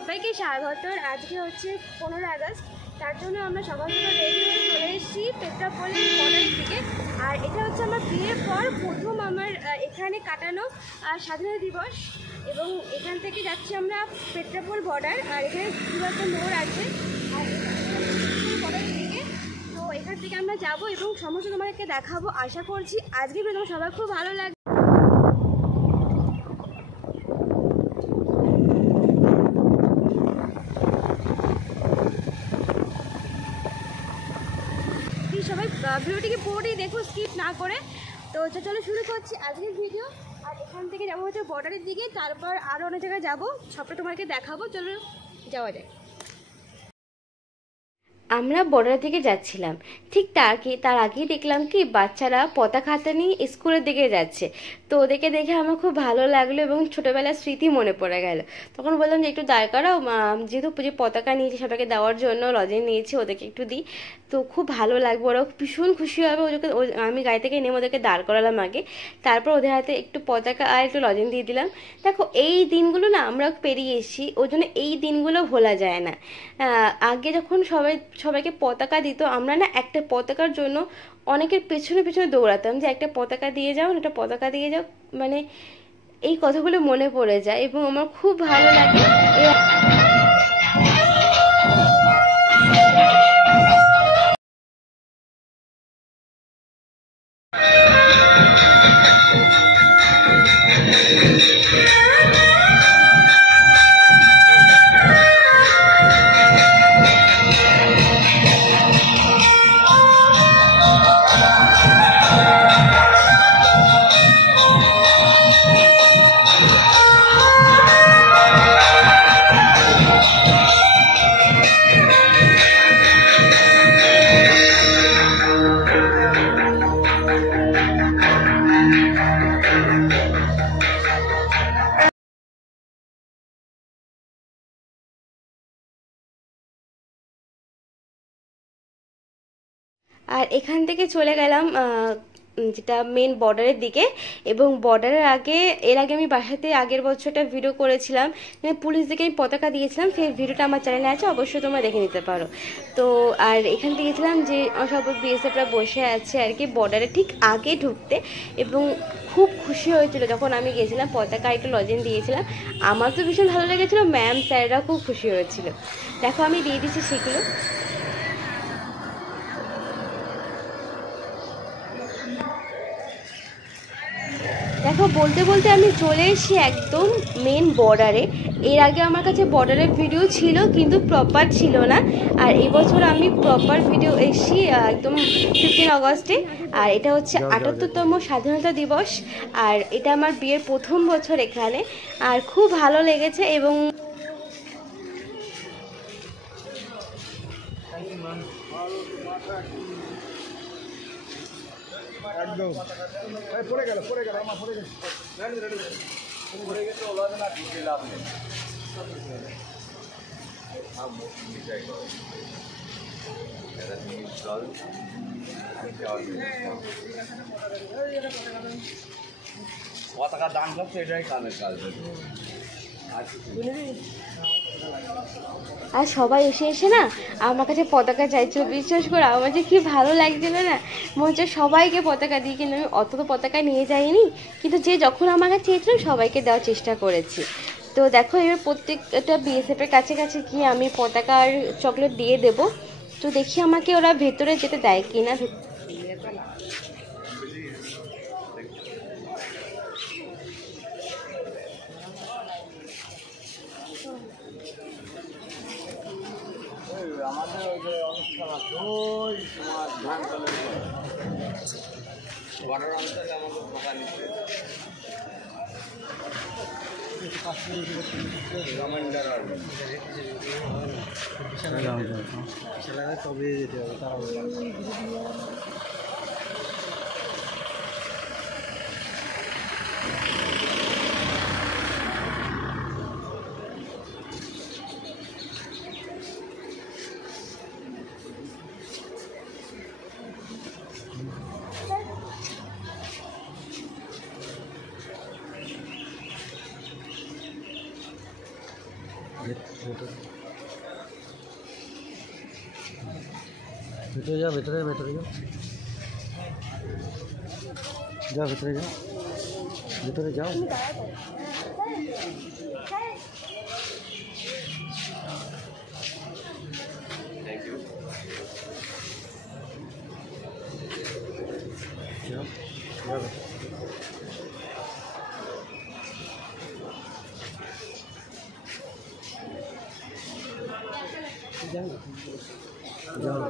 সবাইকে স্বাগত। আজকে হচ্ছে 15 আগস্ট, তার জন্য আমরা সকাল সকাল রেডি হয়ে চলে এসেছি পেট্রাপোলের বর্ডার থেকে। আর এটা হচ্ছে আমার বিয়ের পর প্রথম আমার এখানে কাটানো স্বাধীনতা দিবস, এবং এখান থেকে যাচ্ছি আমরা পেট্রাপোল বর্ডার। আর এখানে একটা মোড় আছে, আর বর্ডার থেকে তো এখান থেকে আমরা যাবো এবং সমস্ত তোমাদেরকে দেখাবো। আশা করছি আজকে তোমার সবার খুব ভালো লাগবে। সবাই ভিডিওটিকে পুরোটাই দেখো, স্কিপ না করে। তো চলো শুরু করছি আজকের ভিডিও। আর এখান থেকে যাবো হচ্ছে বর্ডারের দিকে, তারপর আরও অনেক জায়গায় যাবো, সবটা তোমাকে দেখাবো। চলো যাওয়া যায়। আমরা বর্ডার থেকে যাচ্ছিলাম, ঠিক তার আগেই দেখলাম কি বাচ্চারা পতাকা হাতে নিয়ে স্কুলের দিকে যাচ্ছে। তো ওদেরকে দেখে আমার খুব ভালো লাগলো এবং ছোটোবেলার স্মৃতি মনে পড়ে গেল। তখন বললাম যে একটু দাঁড় করাও, যেহেতু যে পতাকা নিয়েছি সবাইকে দেওয়ার জন্য লজেন্স নিয়েছি, ওদেরকে একটু দিই, তো খুব ভালো লাগবে, ওরাও ভীষণ খুশি হবে। ওদেরকে আমি গাড়ি থেকে নেমে ওদেরকে দাঁড় করালাম আগে, তারপর ওদের হাতে একটু পতাকা আর একটু লজেন্স দিয়ে দিলাম। দেখো এই দিনগুলো না আমরা পেরিয়ে এসেছি, ওই জন্য এই দিনগুলো ভোলা যায় না। আগে যখন সবাইকে পতাকা দিত, আমরা না একটা পতাকার জন্য অনেকের পেছনে পেছনে দৌড়াতাম যে একটা পতাকা দিয়ে যাও, একটা পতাকা দিয়ে যাও। মানে এই কথাগুলো মনে পড়ে যায় এবং আমার খুব ভালো লাগে। আর এখান থেকে চলে গেলাম যেটা মেন বর্ডারের দিকে। এবং বর্ডারের এর আগে আমি বাসাতে আগের বছরটা ভিডিও করেছিলাম, পুলিশ দিকে আমি পতাকা দিয়েছিলাম, সেই ভিডিওটা আমার চ্যানেলে আছে, অবশ্যই তোমরা দেখে নিতে পারো। তো আর এখান থেকে গেছিলাম যে সব বিএসএফরা বসে আছে আর কি বর্ডারে ঠিক আগে ঢুকতে, এবং খুব খুশি হয়েছিল যখন আমি গেছিলাম, পতাকা একটু লজেন্স দিয়েছিলাম। আমার তো ভীষণ ভালো লেগেছিলো, ম্যাম স্যাররা খুব খুশি হয়েছিল। দেখো আমি দিয়ে দিচ্ছি সেগুলো। দেখো বলতে বলতে আমি চলে এসেছি একদম মেন বর্ডারে। এর আগে আমার কাছে বর্ডারের ভিডিও ছিল কিন্তু প্রপার ছিল না, আর এবছর আমি প্রপার ভিডিও এসেছি একদম 15 আগস্টে। আর এটা হচ্ছে 78তম স্বাধীনতা দিবস, আর এটা আমার বিয়ের প্রথম বছর এখানে, আর খুব ভালো লেগেছে। এবং একদম পড়ে গেল আমার পড়ে গেছে ওলাবে না, কিছু লাভ নেই। পতাকা দান করছে, এটাই কামের কাজ। আর সবাই এসে এসে না আমার কাছে পতাকা চাইছিল, বিশ্বাস করে আমার যে কি ভালো লাগছিল না, মনে হচ্ছে সবাইকে পতাকা দিই। কিন্তু আমি অত তো পতাকা নিয়ে যাইনি, কিন্তু যে যখন আমার কাছে চেয়েছিলাম সবাইকে দেওয়ার চেষ্টা করেছি। তো দেখো এবার প্রত্যেকটা বিএসএফের কাছে কাছে গিয়ে আমি পতাকা আর চকলেট দিয়ে দেবো। তো দেখি আমাকে ওরা ভেতরে যেতে দেয় কিনা। আমাদের ওই যে অনুষ্ঠান আছে, ওই তোমার ধান চালের বর্ডার অঞ্চলে আমাদের পতাকা নিচ্ছে তবে যেতে হবে তারা। ভেতরে যাও, ভেতরে যাও, যাও ভেতরে যাও, ভেতরে যাও। যাও, যাও। যাও, যাও।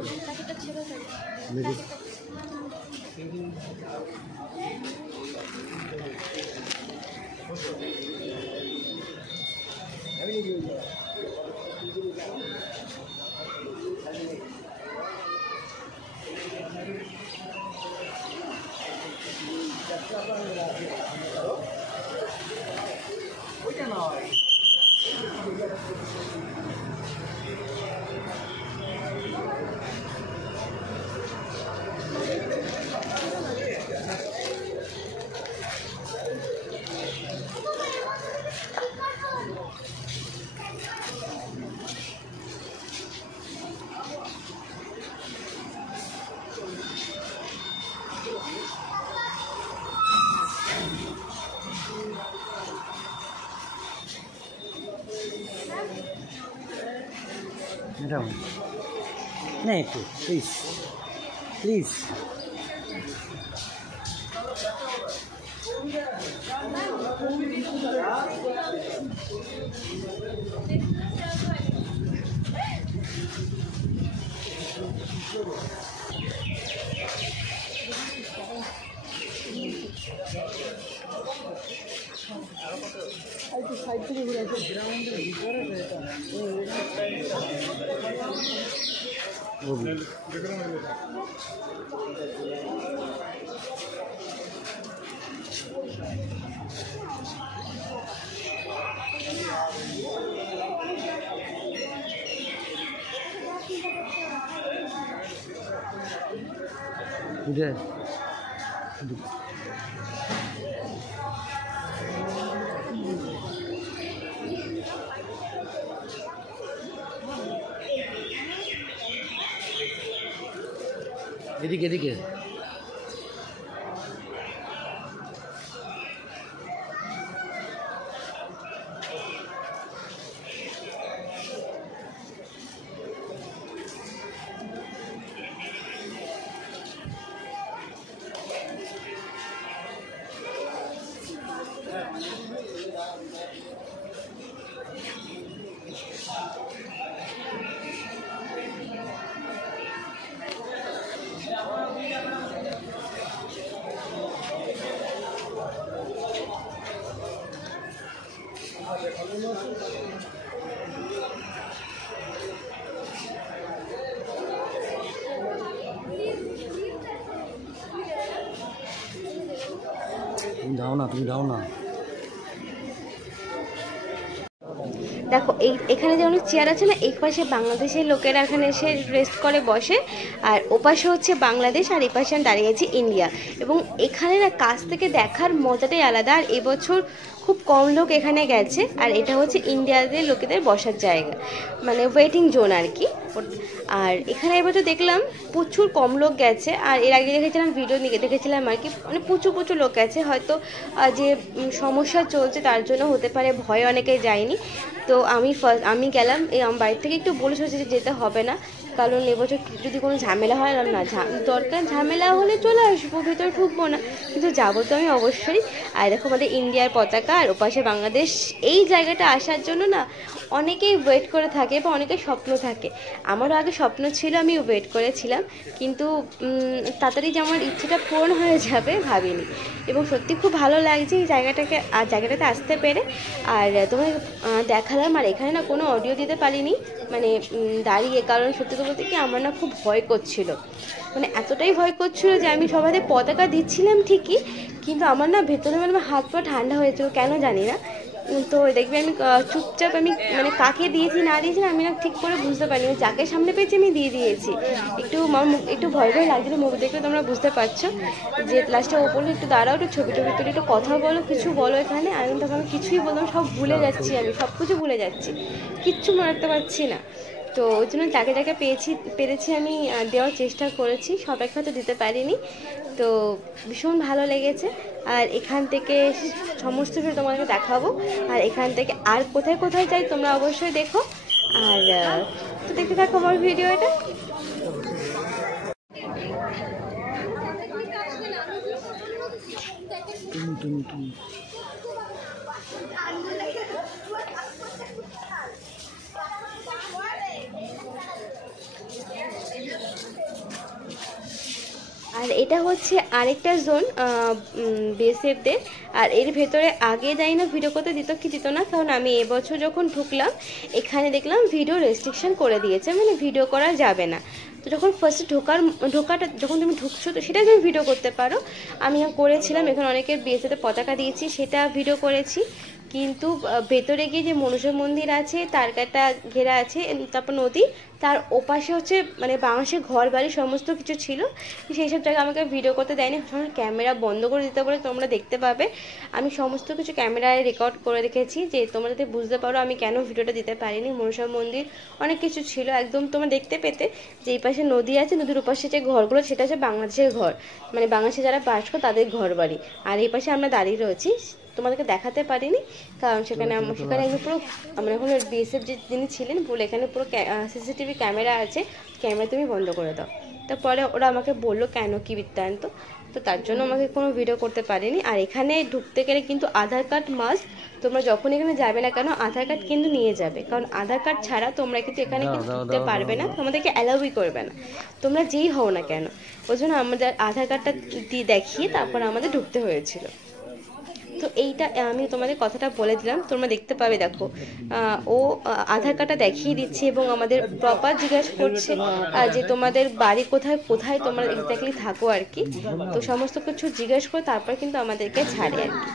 ম্যাডাম না একটু প্লিজ প্লিজ। এদিকে এদিকে তুমি দাও না, তুমি দাও না। দেখো এখানে যে অনেক চেয়ার আছে না, এই পাশে বাংলাদেশের লোকেরা এখানে এসে রেস্ট করে বসে, আর ওপাশে হচ্ছে বাংলাদেশ, আর এই পাশে আমি দাঁড়িয়ে আছি ইন্ডিয়া। এবং এখানে না কাছ থেকে দেখার মজাটাই আলাদা। আর এবছর খুব কম লোক এখানে গেছে, আর এটা হচ্ছে ইন্ডিয়াদের লোকেদের বসার জায়গা, মানে ওয়েটিং জোন আর কি। আর এখানে এবছর দেখলাম প্রচুর কম লোক গেছে, আর এর আগে দেখেছিলাম ভিডিও দেখেছিলাম আর কি, মানে প্রচুর লোক গেছে। হয়তো যে সমস্যা চলছে তার জন্য হতে পারে, ভয়ে অনেকে যায়নি। তো আমি গেলাম, আমার বাড়ির থেকে একটু বলে যে যেতে হবে না, কারণ এবছর যদি কোনো ঝামেলা হয় না, দরকার ঝামেলা হলে চলে আসবো, ভেতরে ঢুকবো না, কিন্তু যাবো তো আমি অবশ্যই। আর দেখো আমাদের ইন্ডিয়ার পতাকা, আর ওপাশে বাংলাদেশ। এই জায়গাটা আসার জন্য না অনেকেই ওয়েট করে থাকে বা অনেকের স্বপ্ন থাকে। আমারও আগে স্বপ্ন ছিল, আমি ওয়েট করেছিলাম, কিন্তু তাড়াতাড়ি যে আমার ইচ্ছেটা পূরণ হয়ে যাবে ভাবিনি। এবং সত্যি খুব ভালো লাগছে এই জায়গাটাতে আসতে পেরে। আর তোমাকে দেখালাম, আর এখানে না কোনো অডিও দিতে পারিনি মানে দাঁড়িয়ে, কারণ সত্যি তো বলতে কি আমার না খুব ভয় করছিল, মানে এতটাই ভয় করছিল যে আমি সবাই পতাকা দিচ্ছিলাম ঠিকই, কিন্তু আমার না ভেতরে মানে হাত পা ঠান্ডা হয়েছিল কেন জানি না। তো দেখবি আমি চুপচাপ আমি মানে কাকে দিয়েছি না দিয়েছি আমি না ঠিক করে বুঝতে পারিনি, যাকে সামনে পেয়েছি আমি দিয়ে দিয়েছি। একটু ভয় ভয় লাগছিল, মুখ দেখলে তোমরা বুঝতে পারছো যে লাস্টে ও বললো একটু দাঁড়াও, একটু ছবি টবি তুলে একটু কথা বলো, কিছু বলো এখানে। আমি তখন আমি কিছুই বললাম, সব ভুলে যাচ্ছি, আমি সব কিছু ভুলে যাচ্ছি, কিচ্ছু মনে রাখতে পারছি না। তো ওই জন্য যাকে যাকে পেরেছি আমি দেওয়ার চেষ্টা করেছি, সবাইকে হয়তো দিতে পারিনি। তো ভীষণ ভালো লেগেছে। আর এখান থেকে সমস্ত কিছু তোমাদেরকে দেখাবো, আর এখান থেকে আর কোথায় কোথায় যাই তোমরা অবশ্যই দেখো। আর তো দেখতে থাকো আমার ভিডিওটা। তুমি আর এটা হচ্ছে আরেকটা জোন বিএসএফদের। আর এর ভেতরে আগে যাই না ভিডিও করতে দিত কি দিত না, কারণ আমি এবছর যখন ঢুকলাম এখানে দেখলাম ভিডিও রেস্ট্রিকশন করে দিয়েছে, মানে ভিডিও করা যাবে না। তো যখন ফার্স্টে ঢোকাটা যখন তুমি ঢুকছো তো সেটা তুমি ভিডিও করতে পারো। আমি করেছিলাম, এখানে অনেকের বিএসএফে পতাকা দিয়েছি, সেটা ভিডিও করেছি। কিন্তু ভেতরে গিয়ে যে মনসা মন্দির আছে, তারকাটা ঘেরা আছে, তারপর নদী, তার ওপাশে হচ্ছে মানে বাংলাদেশের ঘর বাড়ি সমস্ত কিছু ছিল, সেই সব জায়গায় আমাকে ভিডিও করতে দেয়নি। ক্যামেরা বন্ধ করে দিতে বলে, তোমরা দেখতে পাবে আমি সমস্ত কিছু ক্যামেরায় রেকর্ড করে রেখেছি, যে তোমরা যাতে বুঝতে পারো আমি কেন ভিডিওটা দিতে পারিনি। মনসা মন্দির অনেক কিছু ছিল, একদম তোমরা দেখতে পেতে যে এই পাশে নদী আছে, নদীর ওপাশে যে ঘরগুলো সেটা হচ্ছে বাংলাদেশের ঘর, মানে বাংলাদেশে যারা বাস করে তাদের ঘর বাড়ি। আর এই পাশে আমরা দাঁড়িয়ে রয়েছি, তোমাদেরকে দেখাতে পারিনি কারণ সেখানে আমি পুরো মানে এখন বিএসএফ যিনি ছিলেন বলে এখানে পুরো সিসিটিভি ক্যামেরা আছে, ক্যামেরা তুমি বন্ধ করে দাও। তারপরে ওরা আমাকে বললো কেন কি বৃত্তান্ত, তো তার জন্য আমাকে কোনো ভিডিও করতে পারিনি। আর এখানে ঢুকতে গেলে কিন্তু আধার কার্ড মাস্ট, তোমরা যখন এখানে যাবে না কেন আধার কার্ড কিন্তু নিয়ে যাবে, কারণ আধার কার্ড ছাড়া তোমরা কিন্তু এখানে কিন্তু ঢুকতে পারবে না, তোমাদেরকে অ্যালাউই করবে না, তোমরা যেই হও না কেন। ওই জন্য আমাদের আধার কার্ডটা দেখিয়ে তারপর আমাদের ঢুকতে হয়েছিল। তো এইটা আমি তোমাদের কথাটা বলে দিলাম, তোমরা দেখতে পাবে। দেখো ও আধার কার্ডটা দেখিয়ে দিচ্ছে এবং আমাদের প্রপার জিজ্ঞাসা করছে যে তোমাদের বাড়ি কোথায় কোথায় তোমরা এক্স্যাক্টলি থাকো আর কি। তো সমস্ত কিছু জিজ্ঞাসা করে তারপর কিন্তু আমাদেরকে ছাড়ে আর কি।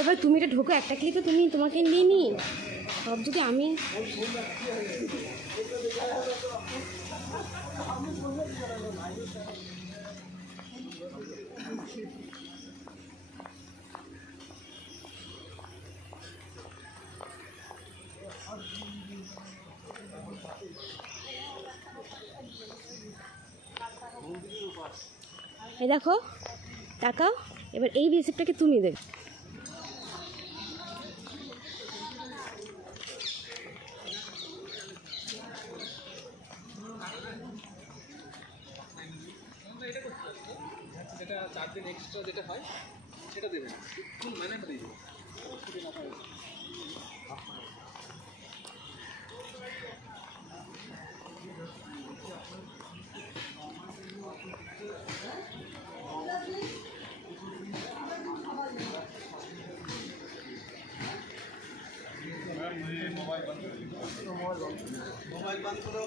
এবার তুমি এটা ঢোকো, একটা ক্লিকে তুমি তোমাকে নিয়ে নি সব, যদি আমি এই দেখো তাকাও, এবার এই রিসিপ্টটাকে তুমি দেবে। যেটা 4 দিন এক্সট্রা যেটা হয় সেটা দেবেন, ফুল মাইনেটা দিয়ে দেবেন। মোবাইল বন্ধ করো।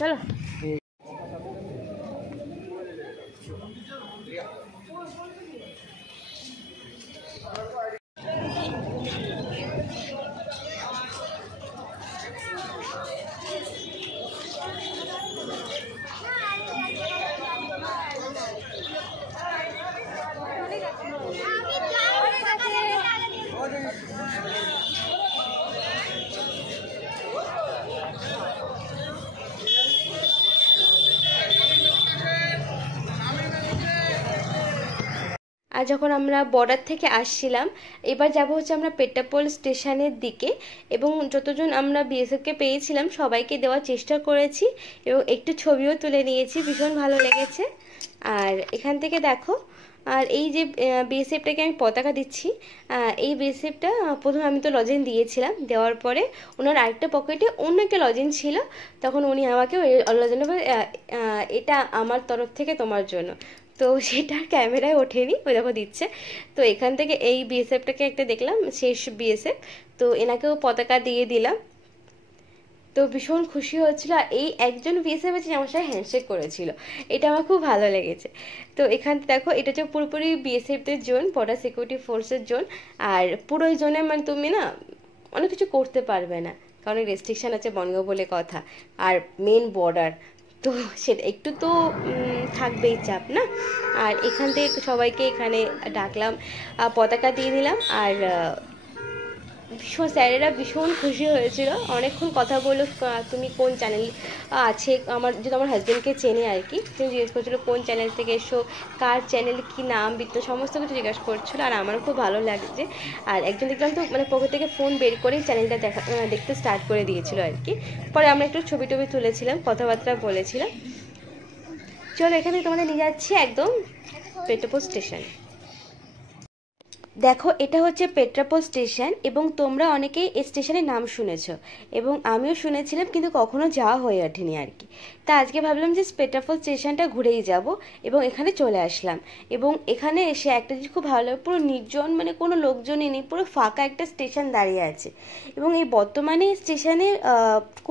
চলো আর যখন আমরা বর্ডার থেকে আসছিলাম, এবার যাব হচ্ছে আমরা পেট্টাপোল স্টেশনের দিকে, এবং যতজন আমরা বিএসএফকে পেয়েছিলাম সবাইকে দেওয়ার চেষ্টা করেছি এবং একটু ছবিও তুলে নিয়েছি, ভীষণ ভালো লেগেছে। আর এখান থেকে দেখো, আর এই যে বিএসএফটাকে আমি পতাকা দিচ্ছি, এই বিএসএফটা প্রথমে আমি তো লজেন দিয়েছিলাম, দেওয়ার পরে ওনার আরেকটা পকেটে অন্য একটা লজেন ছিল, তখন উনি আমাকে ওই লজেন এটা আমার তরফ থেকে তোমার জন্য, তো সেটা ক্যামেরায় ওঠেনি, ওই দেখো দিচ্ছে। তো এখান থেকে এই বিএসএফটাকে একটা দেখলাম শেষ বিএসএফ, তো এনাকেও পতাকা দিয়ে দিলাম। তো ভীষণ খুশি হচ্ছিল। আর এই একজন বিএসএফ আছে আমার সাথে হ্যান্ডশেক করেছিল, এটা আমার খুব ভালো লেগেছে। তো এখান দেখো এটা হচ্ছে পুরোপুরি বিএসএফদের জোন, বর্ডার সিকিউরিটি ফোর্সের জোন। আর পুরো এই জোনে মানে তুমি না অনেক কিছু করতে পারবে না, কারণ রেস্ট্রিকশান আছে বনগাঁ বলে কথা, আর মেন বর্ডার, তো সেটা একটু তো থাকবেই চাপ না। আর এখান থেকে সবাইকে এখানে ডাকলাম, পতাকা দিয়ে দিলাম। আর ভীষণ স্যারেরা ভীষণ খুশি হয়েছিল, অনেকক্ষণ কথা বললো তুমি কোন চ্যানেল আছে, আমার যেহেতু আমার হাজব্যান্ডকে চেনে আর কি, তুমি জিজ্ঞেস করছিলো কোন চ্যানেল থেকে এসো, কার চ্যানেল কী নাম বৃত্ত সমস্ত কিছু জিজ্ঞাসা করছিলো। আর আমারও খুব ভালো লাগছে। আর একজন দেখলাম তো মানে পকেট থেকে ফোন বের করেই চ্যানেলটা দেখতে স্টার্ট করে দিয়েছিল আর কি। পরে আমরা একটু ছবি টবি তুলেছিলাম, কথাবার্তা বলেছিলাম। চলো এখানে তোমাদের নিয়ে যাচ্ছি একদম পেট্রাপোল স্টেশন। দেখো এটা হচ্ছে পেট্রাপোল স্টেশন, এবং তোমরা অনেকেই এই স্টেশনের নাম শুনেছো এবং আমিও শুনেছিলাম, কিন্তু কখনো যাওয়া হয়ে ওঠেনি আর কি। তা আজকে ভাবলাম যে পেট্রাপোল স্টেশনটা ঘুরেই যাব, এবং এখানে চলে আসলাম। এবং এখানে এসে একটা জিনিস খুব ভালো, পুরো নির্জন, মানে কোনো লোকজনই নেই, পুরো ফাঁকা একটা স্টেশন দাঁড়িয়ে আছে। এবং এই বর্তমানে স্টেশনে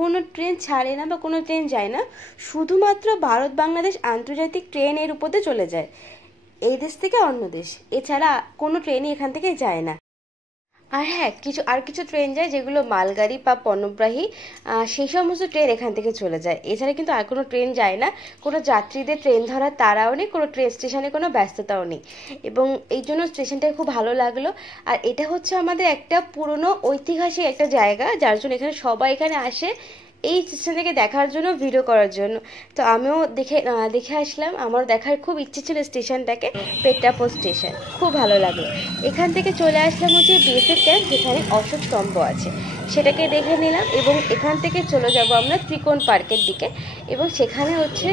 কোনো ট্রেন ছাড়ে না বা কোনো ট্রেন যায় না, শুধুমাত্র ভারত বাংলাদেশ আন্তর্জাতিক ট্রেন এর উপর দিয়ে চলে যায়, এই দেশ থেকে অন্য দেশ, এছাড়া কোনো ট্রেনই এখান থেকে যায় না। আর হ্যাঁ, কিছু ট্রেন যায় যেগুলো মালগাড়ি বা পণ্যবাহী, সেই সমস্ত ট্রেন এখান থেকে চলে যায়, এছাড়া কিন্তু আর কোনো ট্রেন যায় না। কোনো যাত্রীদের ট্রেন ধরার তাড়াও নেই, কোনো ট্রেন স্টেশনে কোনো ব্যস্ততাও নেই, এবং এই জন্য স্টেশনটা খুব ভালো লাগলো। আর এটা হচ্ছে আমাদের একটা পুরনো ঐতিহাসিক একটা জায়গা, যার জন্য এখানে সবাই এখানে আসে এই স্টেশন থেকে দেখার জন্য, ভিডিও করার জন্য। তো আমিও দেখে আসলাম, আমার দেখার খুব ইচ্ছে ছিল স্টেশনটাকে, পেট্রাপোল স্টেশন খুব ভালো লাগলো। এখান থেকে চলে আসলাম হচ্ছে বিএসএফ ক্যাম্প, যেখানে অশোক স্তম্ভ আছে, সেটাকে দেখে নিলাম। এবং এখান থেকে চলে যাব আমরা ত্রিকোণ পার্কের দিকে, এবং সেখানে হচ্ছে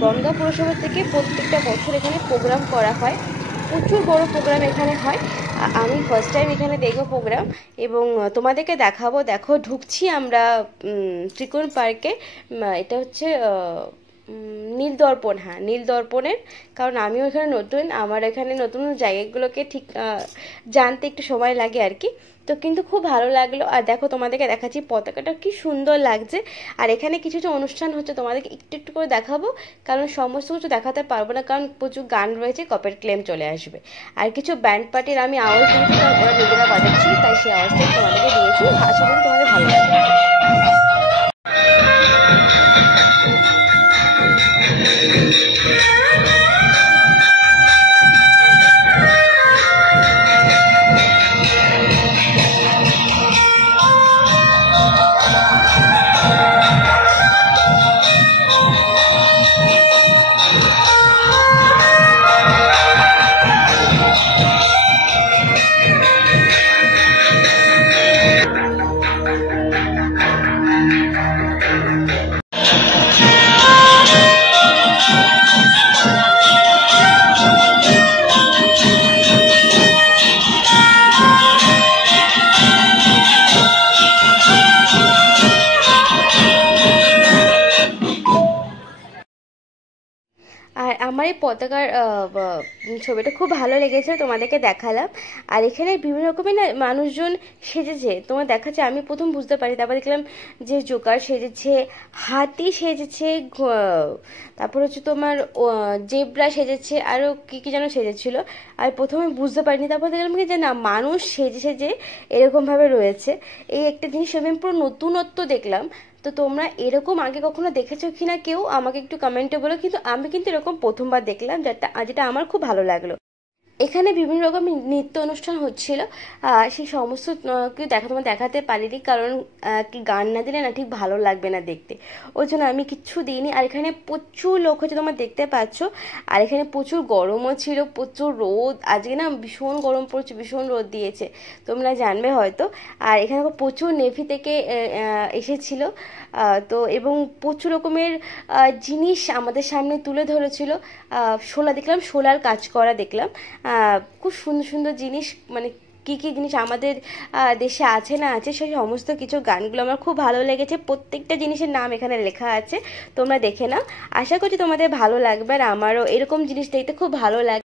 বনগাঁ পুরসভা থেকে প্রত্যেকটা বছর এখানে প্রোগ্রাম করা হয়, প্রচুর বড় প্রোগ্রাম এখানে হয়। আমি ফার্স্ট টাইম এখানে দেখবো প্রোগ্রাম, এবং তোমাদেরকে দেখাবো। দেখো ঢুকছি আমরা ত্রিকোণ পার্কে, এটা হচ্ছে নীলদর্পণ, হ্যাঁ নীলদর্পণের, কারণ আমিও এখানে নতুন, আমার এখানে নতুন জায়গাগুলোকে ঠিক জানতে একটু সময় লাগে আর কি। তো কিন্তু খুব ভালো লাগলো। আর দেখো তোমাদেরকে দেখাচ্ছি পতাকাটা কি সুন্দর লাগছে। আর এখানে কিছু অনুষ্ঠান হচ্ছে, তোমাদেরকে একটু একটু করে দেখাবো, কারণ সমস্ত কিছু দেখাতে পারবো না, কারণ প্রচুর গান রয়েছে, কপিরাইট ক্লেম চলে আসবে। আর কিছু ব্যান্ড পার্টির আমি আওয়াজ দিয়েছি, ওরা নিজেরা বাজাচ্ছি, তাই সেই আওয়াজটা তোমাদেরকে দিয়েছি, আশা করি তোমাদের ভালো লাগবে। আর আমার এই পতাকার ছবিটা খুব ভালো লেগেছে, তোমাদেরকে দেখালাম। আর এখানে বিভিন্ন রকমের না মানুষজন সেজেছে, তোমার দেখাচ্ছে, আমি প্রথম বুঝতে পারি, তারপর দেখলাম যে জোকার সেজেছে, হাতি সেজেছে, তারপর হচ্ছে তোমার জেব্রা সেজেছে, আরও কী কী যেন সেজেছিল। আর প্রথমে বুঝতে পারিনি, তারপর দেখলাম কি যে না, মানুষ সেজে সেজে এরকমভাবে রয়েছে। এই একটা জিনিস আমি পুরো নতুনত্ব দেখলাম। তো তোমরা এরকম আগে কখনো দেখেছো কিনা কেউ আমাকে একটু কমেন্টে বলো, কিন্তু আমি কিন্তু এরকম প্রথমবার দেখলাম, যেটা আমার খুব ভালো লাগলো। এখানে বিভিন্ন রকম নৃত্য অনুষ্ঠান হচ্ছিল, সেই সমস্ত কেউ দেখাতে পারিনি, কারণ কি গান না দিলে না ঠিক ভালো লাগবে না দেখতে, ওই জন্য আমি কিচ্ছু দিইনি। আর এখানে প্রচুর লোক হচ্ছে, তোমরা দেখতে পাচ্ছ। আর এখানে প্রচুর গরমও ছিল, প্রচুর রোদ, আজকে না ভীষণ গরম পড়ছে, ভীষণ রোদ দিয়েছে, তোমরা জানবে হয়তো। আর এখানে প্রচুর নেভি থেকে এসেছিল, তো এবং প্রচুর রকমের জিনিস আমাদের সামনে তুলে ধরেছিল। দেখলাম শোলার কাজ করা দেখলাম, খুব সুন্দর সুন্দর জিনিস, মানে কী কী জিনিস আমাদের দেশে আছে না আছে সেই সমস্ত কিছু গানগুলো আমার খুব ভালো লেগেছে। প্রত্যেকটা জিনিসের নাম এখানে লেখা আছে, তোমরা দেখে নাও। আশা করছি তোমাদের ভালো লাগবে, আর আমারও এরকম জিনিস দেখতে খুব ভালো লাগে।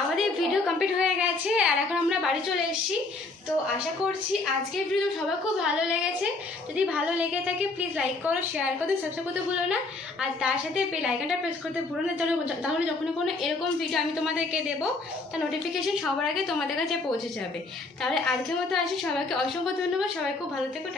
আমাদের ভিডিও কমপ্লিট হয়ে গেছে আর এখন আমরা বাড়ি চলে এসেছি। তো আশা করছি আজকের ভিডিও সবার খুব ভালো লেগেছে। যদি ভালো লেগে থাকে প্লিজ লাইক করো, শেয়ার করতে, সাবস্ক্রাইব করতে ভুলো না। আর তার সাথে বেল আইকনটা প্রেস করতে ভুলো না, তাহলে যখনই কোনো এরকম ভিডিও আমি তোমাদেরকে দেবো তার নোটিফিকেশন সবার আগে তোমাদের কাছে পৌঁছে যাবে। তাহলে আজকের মতো আসি, সবাইকে অসংখ্য ধন্যবাদ, সবাই খুব ভালো থেকো।